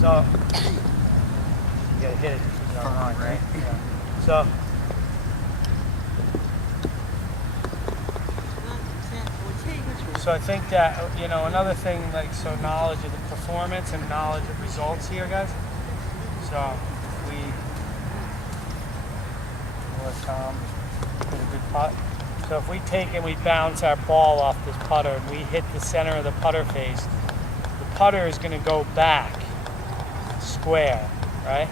So you gotta hit it to keep it online, right? Yeah. So I think that, another thing, like, so knowledge of the performance and knowledge of results here, guys. So we let Tom hit a good putt. So if we take and we bounce our ball off this putter and we hit the center of the putter face, the putter is going to go back square, right?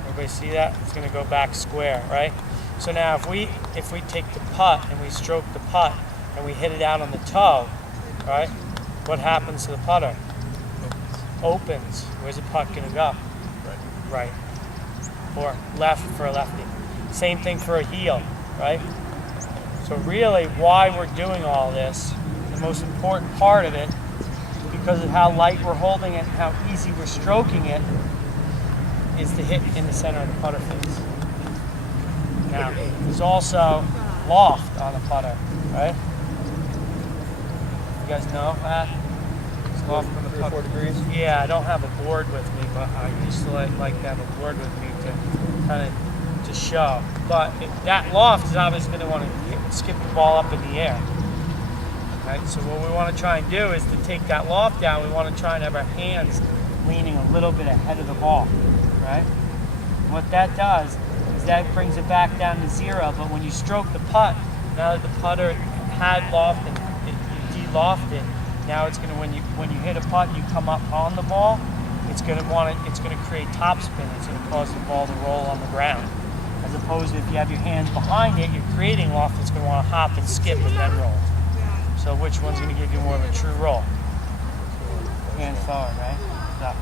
Everybody see that? It's going to go back square, right? So now if we take the putt and we stroke the putt and we hit it out on the toe, right? What happens to the putter? Opens. Where's the putt going to go? Right. Or left for a lefty. Same thing for a heel, right? So really why we're doing all this, the most important part of it, because of how light we're holding it and how easy we're stroking it, is to hit in the center of the putter face. Now, there's also loft on the putter, right? You guys know that? It's loft from the putter. 4 degrees? Yeah, I don't have a board with me, but I used to like to have a board with me to kind of show. But that loft is obviously going to want to skip the ball up in the air. Right? So what we want to try and do is to take that loft down. We want to try and have our hands leaning a little bit ahead of the ball. Right? What that does is that brings it back down to 0. But when you stroke the putt, now that the putter had loft and you de-loft it, now it's going to when you hit a putt and you come up on the ball, it's going to create topspin. It's going to cause the ball to roll on the ground. As opposed to if you have your hands behind it, you're creating loft that's going to want to hop and skip and then roll. So which one's going to give you more of a true roll? Hands forward, right? So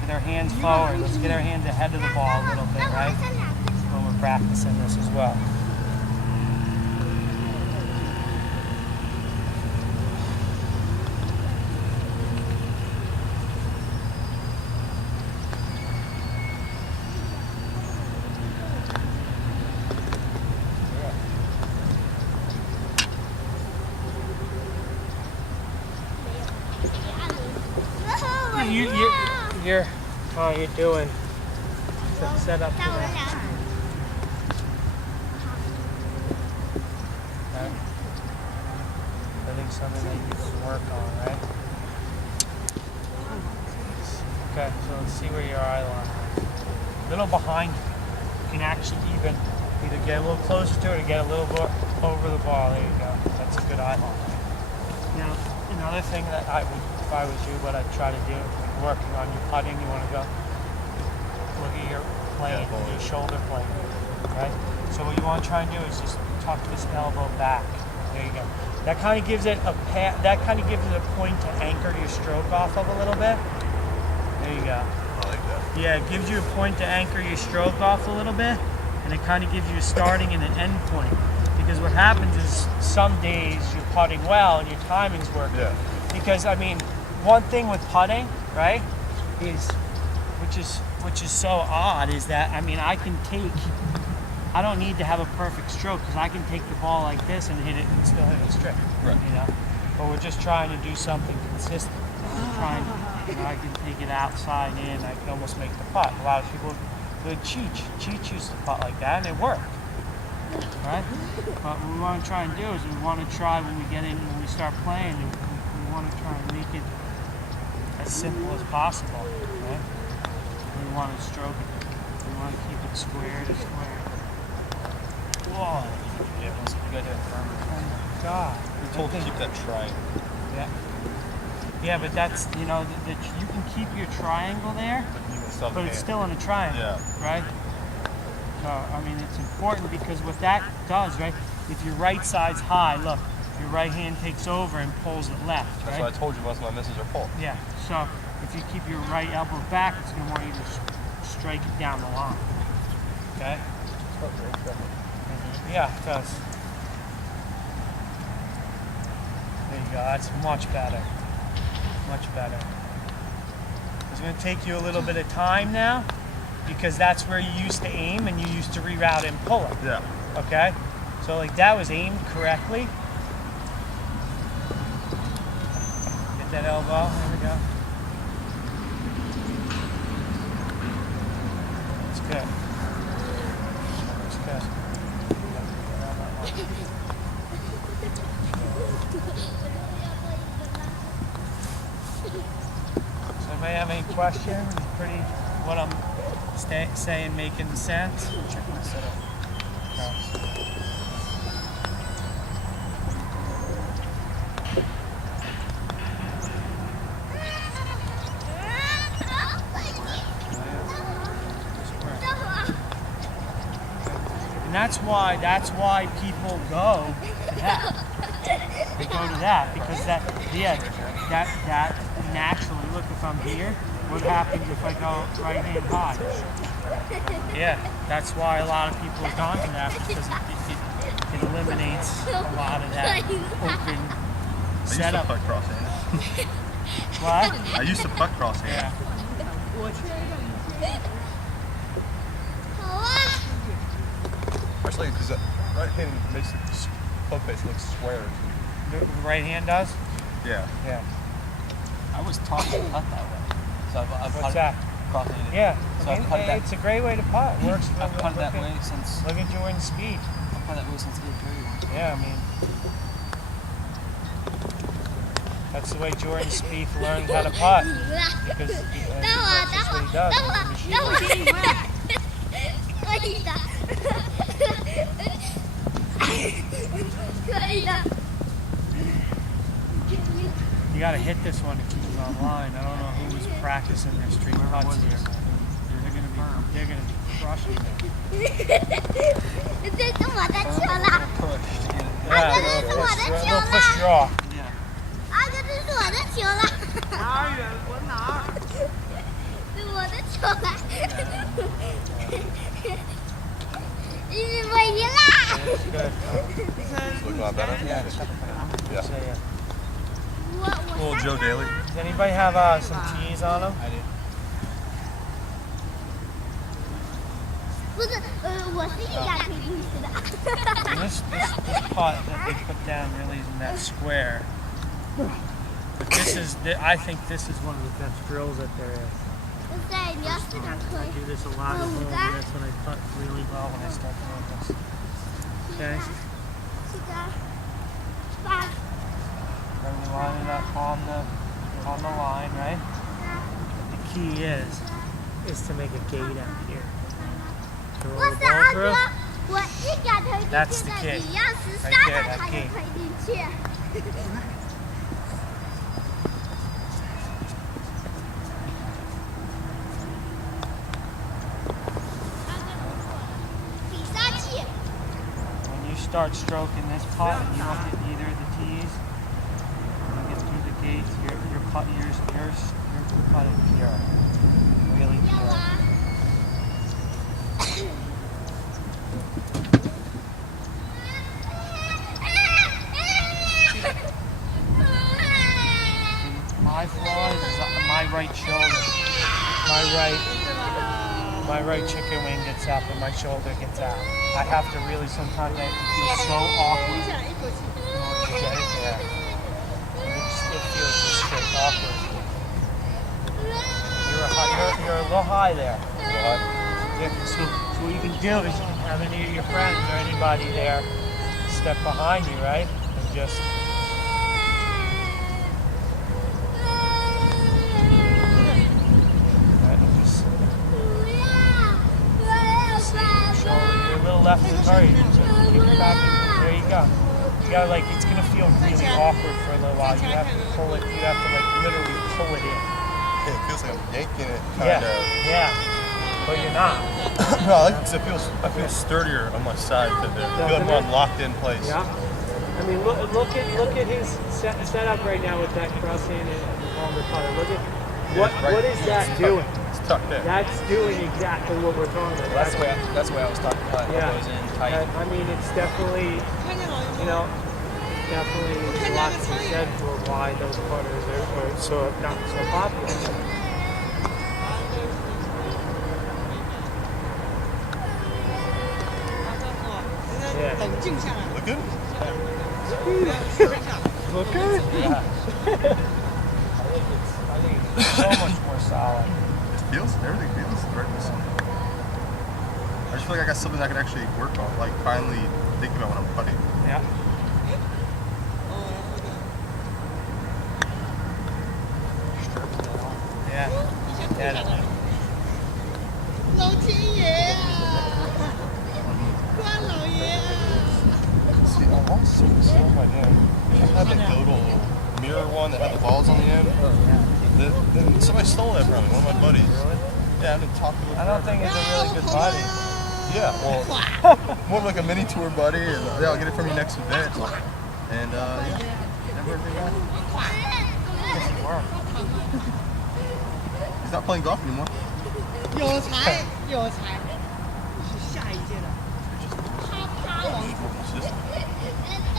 get our hands forward. Let's get our hands ahead of the ball a little bit, right? When we're practicing this as well. How are you doing? Set up for that. Okay. I think something that you can work on, right? Okay, so let's see where your eye line is. A little behind, you can actually either get a little closer to it or get a little bit over the ball. There you go. That's a good eye line. Now, another thing that if I was you, what I'd try to do, working on your putting, you want to go look at your plane, your shoulder plane, right? So what you want to try and do is just tuck this elbow back. There you go. That kind of gives it a point to anchor your stroke off of a little bit. There you go. I like that. Yeah, it gives you a point to anchor your stroke off a little bit, and it kind of gives you a starting and an end point. Because what happens is some days you're putting well and your timing's working. Yeah. Because one thing with putting, right, is which is so odd is that I don't need to have a perfect stroke because I can take the ball like this and hit it and still hit it straight. Right. But we're just trying to do something consistent. I can take it outside in. I can almost make the putt. A lot of people would Cheech used to putt like that and it worked. Right? But what we want to try and do is we want to try when we start playing, we want to try and make it as simple as possible. Right? We want to stroke it. We want to keep it square to square. Whoa! Yeah, once you got that firm. Oh my God! We're told to keep that triangle. Yeah. Yeah, but that's you can keep your triangle there, but it's still in a triangle, right? So it's important because what that does, right? If your right side's high, look, your right hand takes over and pulls it left, right? That's what I told you most of my misses are pulled. Yeah. So if you keep your right elbow back, it's going to want you to strike it down the line. Okay? Yeah, it does. There you go. That's much better. Much better. It's going to take you a little bit of time now because that's where you used to aim and you used to reroute and pull it. Yeah. Okay? So like that was aimed correctly. Get that elbow. There we go. Anybody have any questions? Pretty, what I'm saying making sense? Check my setup. And that's why people go to that. They go to that because that naturally, look, if I'm here, what happens if I go right hand high? Yeah, that's why a lot of people have gone to that because it eliminates a lot of that open setup. I used to putt cross-handed. What? I used to putt cross-handed. Yeah. Especially because right hand makes the club face look square. The right hand does? Yeah. Yeah. I was taught to putt that way. So I've What's putted that? cross-handed. Yeah. So I I've mean, putted that. it's a great way to putt. It works. I've putted that look way at- since. Look at Jordan Speed. I've putted that way since 8th grade. Yeah, I mean, that's the way Jordan Spieth learned how to putt. Because that's just what he does. He's a machine. You gotta hit this one to keep it online. I don't know who was practicing their street putts here. They're gonna be crushing it. Pushed. Yeah, they'll push draw. Yeah. ，It's good. Look a lot better. Yeah. Yeah. So, yeah. Little Joe Daly. Does anybody have some teas on them? I do. And this putt that they put down really isn't that square. But I think this is one of the best drills that there is. I do this a lot at home, and that's when I putt really well when I start doing this. Okay? Then we line it up on the line, right? The key is to make a gate out here. So when we're going through, that's the key. Right there, that key. When you start stroking this putt and you look at either of the tees, when you get through the gates, your putting pure. Really pure. My flaw is my right shoulder. My right chicken wing gets up and my shoulder gets out. I have to really, sometimes it feels so awkward in order to get it there. It feels just straight awkward. You're a little high there. Yeah, so what you can do is you can have any of your friends or anybody there step behind you, right? And just shoulder, your little left to right. So keep it back. There you go. You gotta it's gonna feel really awkward for a little while. You have to pull it. You have to literally pull it in. Yeah, it feels like I'm yanking it. Yeah. But you're not. No, I like because I feel sturdier on my side. I feel like I'm locked in place. Yeah. I mean, look at his setup right now with that cross-hand and longer putter. Look at what is that doing? It's tucked in. That's doing exactly what we're talking about. That's the way I was taught to putt. Yeah. It goes in tight. I mean, it's definitely, definitely a lot to be said for why those putters are so not so popular. Yeah. Look good? Look good? Yeah. I think it's so much more solid. Everything feels right. I just feel like I got something I can actually work on, finally think about when I'm putting. Yeah. Yeah. Yeah. 老天爷啊！关老爷啊！ See, I want to slow my damn. I had that little mirror one that had the balls on the end. Then somebody stole that from me, one of my buddies. Yeah, I've been talking with I don't think it's a really good buddy. Yeah, well, more like a mini tour buddy, and yeah, I'll get it from you next event. And yeah, never really won. He's not playing golf anymore. 有才有才，是下一届的。他王子。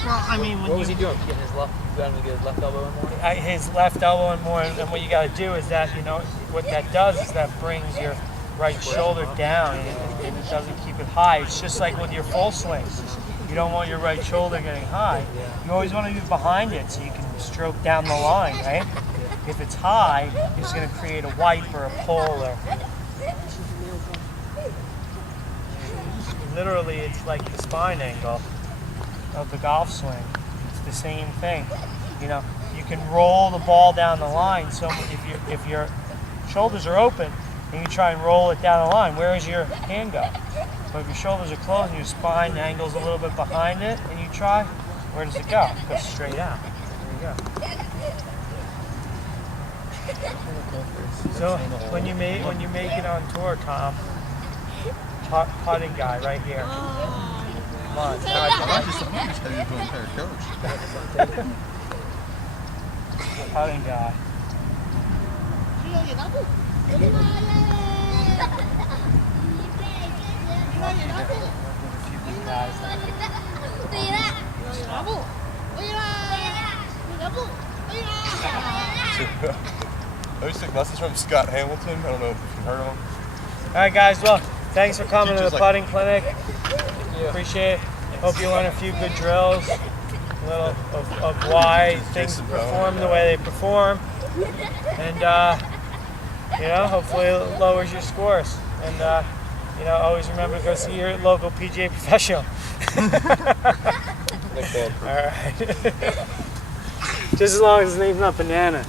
Well, I mean, when What was he doing? Getting his left, trying to get his left elbow in more? his left elbow and more, and what you got to do is that, you know, what that does is that brings your right shoulder down and it doesn't keep it high. It's just like with your full swing. You don't want your right shoulder getting high. You always want to be behind it so you can stroke down the line, right? If it's high, it's going to create a wipe or a pull or... Literally, it's like the spine angle of the golf swing. It's the same thing. You know, you can roll the ball down the line. So if your shoulders are open and you try and roll it down the line, where does your hand go? But if your shoulders are closed and your spine angles a little bit behind it, and you try, where does it go? It goes straight out. There you go. So when you make it on tour, Tom, putting guy right here. Come on. I'm just how you go entire coach. Putting guy. 只有野道步。妈耶！只有野道步。 With a few good guys. 有野道步。可以啦！野道步。可以啦！ I always take lessons from Scott Hamilton. I don't know if you've heard of him. All right, guys. Well, thanks for coming to the Teaches, like- putting clinic. Appreciate it. Hope you learn a few good drills, a little of why things Jason perform Bowen, the way they perform, and you know, hopefully it lowers your scores. And you know, always remember to go see your local PGA professional. All right. Just as long as his name's not Banana.